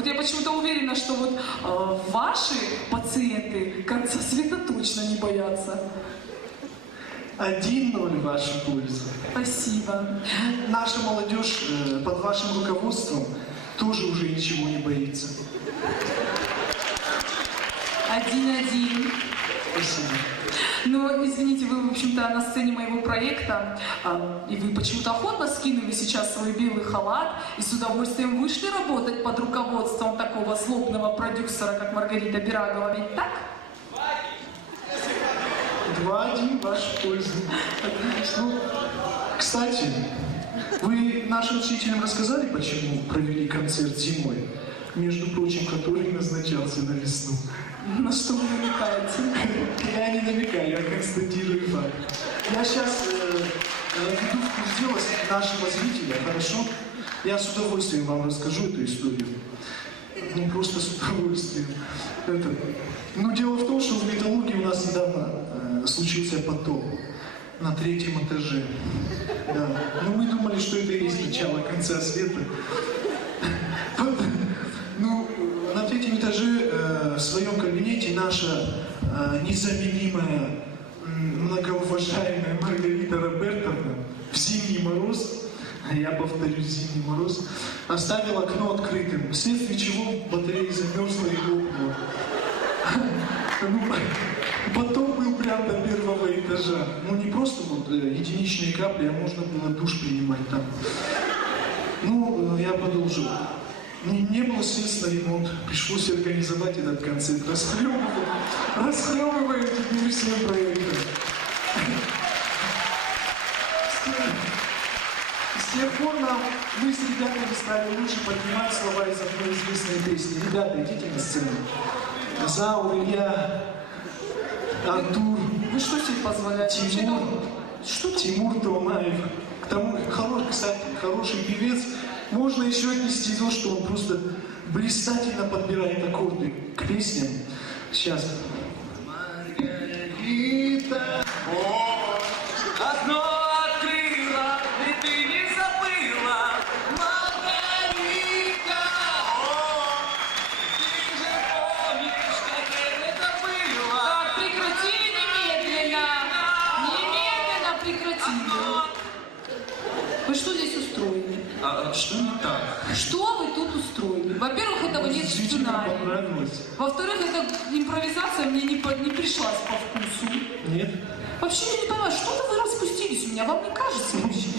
Вот я почему-то уверена, что вот ваши пациенты конца света точно не боятся. 1-0 в вашу пользу. Спасибо. Наша молодежь под вашим руководством тоже уже ничего не боится. 1-1. Спасибо. Но, извините, вы, в общем-то, на сцене моего проекта, и вы почему-то охотно скинули сейчас свой белый халат и с удовольствием вышли работать под руководством такого злобного продюсера, как Маргарита Берагова, ведь так? 2-1 в вашу пользу. Ну, кстати, вы нашим учителям рассказали, почему провели концерт зимой? Между прочим, который назначался на весну. На что вы намекаете? Я не намекаю, я констатирую факт. Я сейчас веду в курс дела нашего зрителя, хорошо? Я с удовольствием вам расскажу эту историю. Ну, просто с удовольствием. Ну, дело в том, что в металлургии у нас недавно случился потоп на 3-м этаже. Да. Ну, мы думали, что это и есть начало конца света. Ну, на 3-м этаже в своем кабинете наша незаменимая, многоуважаемая Маргарита Робертовна в зимний мороз, я повторюсь, зимний мороз, оставила окно открытым, вследствие чего батарея замерзла и лопнула. Потом был прям до 1-го этажа. Ну, не просто вот единичные капли, а можно было душ принимать там. Ну, я продолжу. Не было средств на ремонт, пришлось организовать этот концерт. Расхлебываем теперь всем проектом. С тех пор мы с ребятами стали лучше поднимать слова из одной известной песни. Ребята, идите на сцену. Заур, Илья, Артур. Вы что себе позволяете? Тимур. Что Тимур Толмаев. К тому, кстати, хороший певец. Можно еще отнести то, что он просто блистательно подбирает аккорды к песням. Сейчас. Маргарита. Окно открыла, и ты не забыла, Маргарита. Ты же помнишь, как это было. Так, прекрати немедленно! Немедленно прекрати! Вы что здесь устроили? Что не так? Что вы тут устроили? Во-первых, этого нет в Зрителям сценарии. понравилось. Во-вторых, эта импровизация мне не пришлась по вкусу. Нет? Вообще, я не понимаю, что-то вы распустились у меня, вам не кажется вообще?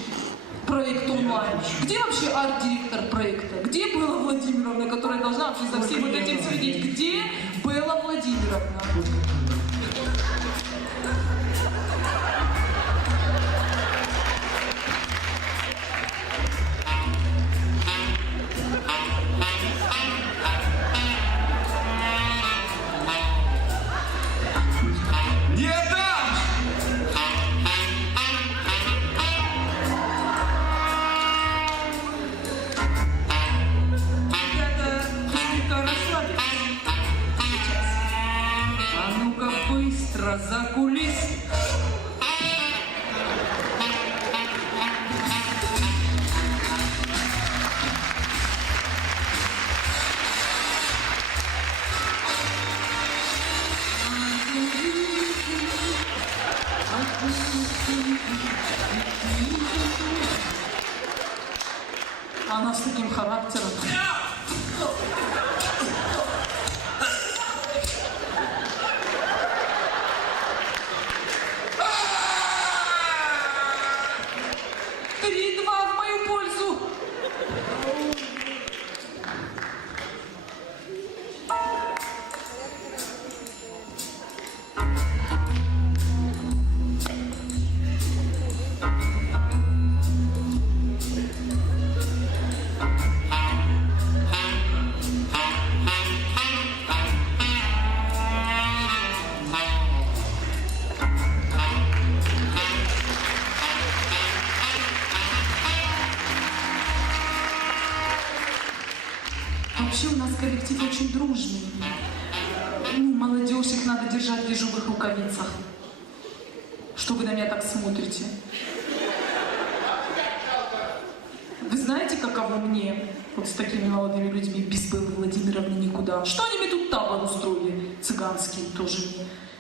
Проект онлайн. Где вообще арт-директор проекта? Где Белла Владимировна, которая должна вообще за всем вот этим следить? Где Белла Владимировна? Не дам! Ребята, слегка расслабились. Сейчас. А ну-ка быстро за кулис. Она с таким характером. Три-два в мою пользу. Вообще у нас коллектив очень дружный. Ну, молодежь, их надо держать в ежовых рукавицах. Что вы на меня так смотрите? Вы знаете, каково мне? Вот с такими молодыми людьми без Беллы Владимировны никуда. Что они мне тут табор устроили? Цыганский тоже не.